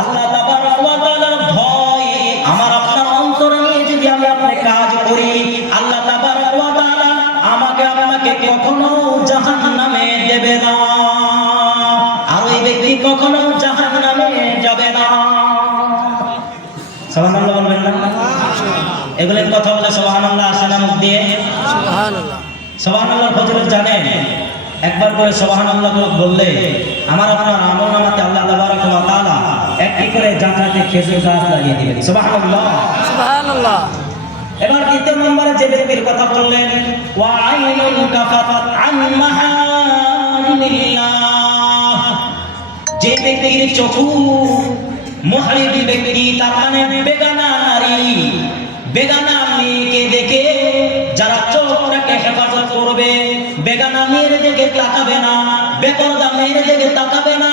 আল্লাহ ভয় আমার আপনার অন্তরে নিয়ে যদি আমি আপনি কাজ করি আল্লাহ তাবারক আমাকে আপনাকে কখনো জাহান্নামে দেবে না। আর ওই ব্যক্তি কখনো জাহান্নামে যাবে না। সুবহানাল্লাহ বলবেন না? এগুলোর কথা বলে মুখ দিয়ে? জানেন একবার করে সুবহানাল্লাহ বললে আমার আপনার আমল নামাতে আল্লাহ তাবারক ওয়া তাআলা একটি করে জান্নাতে খেজুর গাছ লাগিয়ে দিবেন। সুবহানাল্লাহ। সুবহানাল্লাহ। এবার দ্বিতীয় নম্বরে যে ব্যক্তির কথা বললেন ওয়া আইনুন কাফাত আন মাহারিমিল্লাহ যে ব্যক্তির চক্ষু মুহরিম ব্যক্তি তার মানে বেগানা নারী। বেগানা মেয়েকে দেখে যারা চোখটাকে হেফাজত করবে বেগানা মেয়ের দিকে তাকাবে না বেপরদা মেয়ের দিকে তাকাবে না।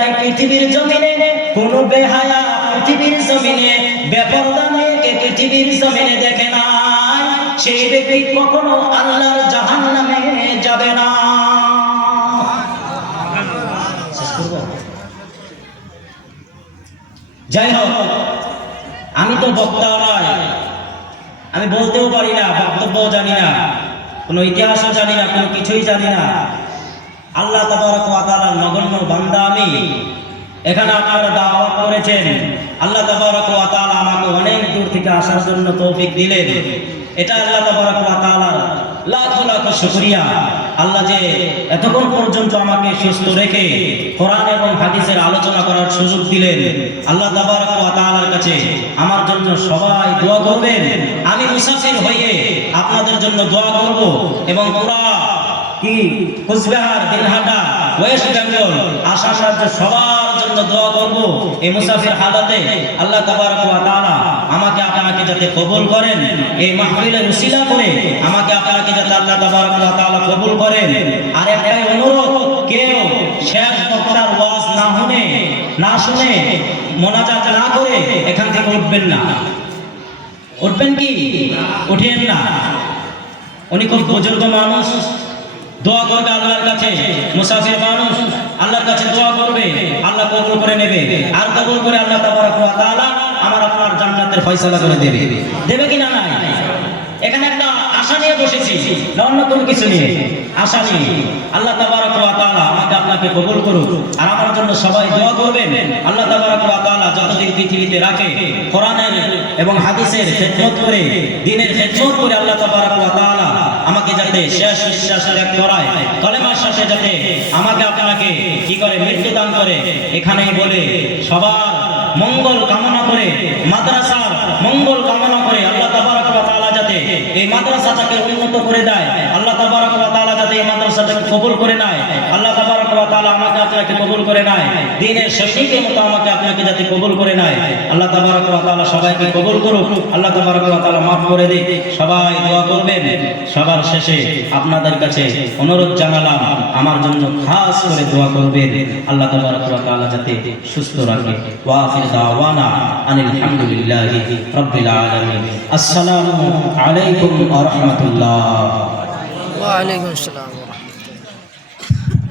নাই পৃথিবীর জমিনে, কোনো বেহায়া পৃথিবীর জমিনে পৃথিবীর জমিনে দেখে সেই ব্যক্তি কখনো আল্লাহর জাহান্নামে যাবে না। যাই হোক, আমি তো বক্তাও নয় আমি বলতেও পারি না, বক্তব্যও জানি না, কোনো ইতিহাসও জানি না, কোনো কিছুই জানি না। আল্লাহ তাআলার নগণ্য আমি এখানে আপনারা দাওয়াত করেছেন। আল্লাহ তাবারক ওয়া তাআলা আমাকে অনেক দূর থেকে আসার জন্য তৌফিক দিলেন। এটা আল্লাহ তাবারক ওয়া তাআলার লাখ লাখ শুকরিয়া। আল্লাহ যে এতক্ষণ পর্যন্ত আমাকে সুস্থ রেখে কোরআন এবং হাদিসের আলোচনা করার সুযোগ দিলেন, আল্লাহ তাবারক ওয়া তাআলার কাছে আমার জন্য সবাই দোয়া করবেন। আমি মুসাফির হয়ে আপনাদের জন্য দোয়া করব এবং পুরা কি কুচবিহার, দিনহাটা, ওয়েস্ট বেঙ্গল আশা সাহায্য সবার জন্য দোয়া করব। এই মুসাফির হালাতে আল্লাহ তাবারক ওয়া তাআলা আমাকে, আপনাকে যাতে কবুল করেন, এই মাহফিলের উসিলা করে আমাকে, আপনাকে যাতে আল্লাহ তাবারক ওয়া তাআলা কবুল করেন। আর একটাই অনুরোধ, কেউ শেষ বক্তার ওয়াজ না শুনে না শুনে মোনাজাত না করে এখান থেকে উঠবেন না। উঠবেন কি? উঠিয়েন না। উনি খুব বুজুর্গ মানুষ। দোয়া করবে আল্লাহর কাছে। মুসাফির মানুষ আল্লাহর কাছে দোয়া করবে। আল্লাহ কবুল করে নেবে। আর কবুল করে আল্লাহ তাবারক ওয়া তাআলা আমার আপনার জান্নাতের ফয়সালা করে দেবে। দেবে কি না নাই? এখানে একটা আশা নিয়ে বসেছি। অন্য কোনো কিছু নিয়ে। আশা নিয়ে। আল্লাহ তাবারক ওয়া তাআলা আমাকে আপনাকে কবুল করুক। আর আমার জন্য সবাই দোয়া করবেন। আল্লাহ তাবারক ওয়া তাআলা যতদিন পৃথিবীতে রাখে, কোরআনের এবং হাদিসের খেদমত করে, দিনের খেদমত করে আল্লাহ তাবারক ওয়া তাআলা আমাকে যাতে শেষ নিঃশ্বাস ত্যাগ করায় কলেমার সাথে যাতে আমাকে আপনাকে কি করে মৃত্যু দান করে, এখানেই বলে, সবার মঙ্গল কামনা করে, মাদ্রাসার মঙ্গল কামনা করে আল্লাহ তাবারক ওয়া তাআলা যাতে এই মাদ্রাসাটাকে উন্নত করে দেয়, আল্লাহ তাবারক ওয়া তাআলা যাতে এই মাদ্রাসাটাকে কবুল করে নেয় আল্লাহ তাবারক ওয়া তাআলা আমাকে কবুল করে নেয় দিনের সৈনিকের মতো আমাকে আপনাকে যাতে কবুল করে নেয় আল্লাহ তাবারক ওয়া তাআলা সবাইকে কবুল করুক। আল্লাহ তাবারক ওয়া তাআলা মাফ করে দিক। সবাই দোয়া করবেন। সবার শেষে আপনাদের কাছে অনুরোধ জানালাম, আমার জন্য খাস করে দোয়া করবেন। আল্লাহ তাবারক ওয়া তাআলা যাতে সুস্থ রাখে। ওয়া আখির দাওয়ানা আনিল হামদুলিল্লাহি রাব্বিল আলামিন। আসসালামু আলাইকুম ওয়া রাহমাতুল্লাহ। ওয়া আলাইকুম আসসালাম।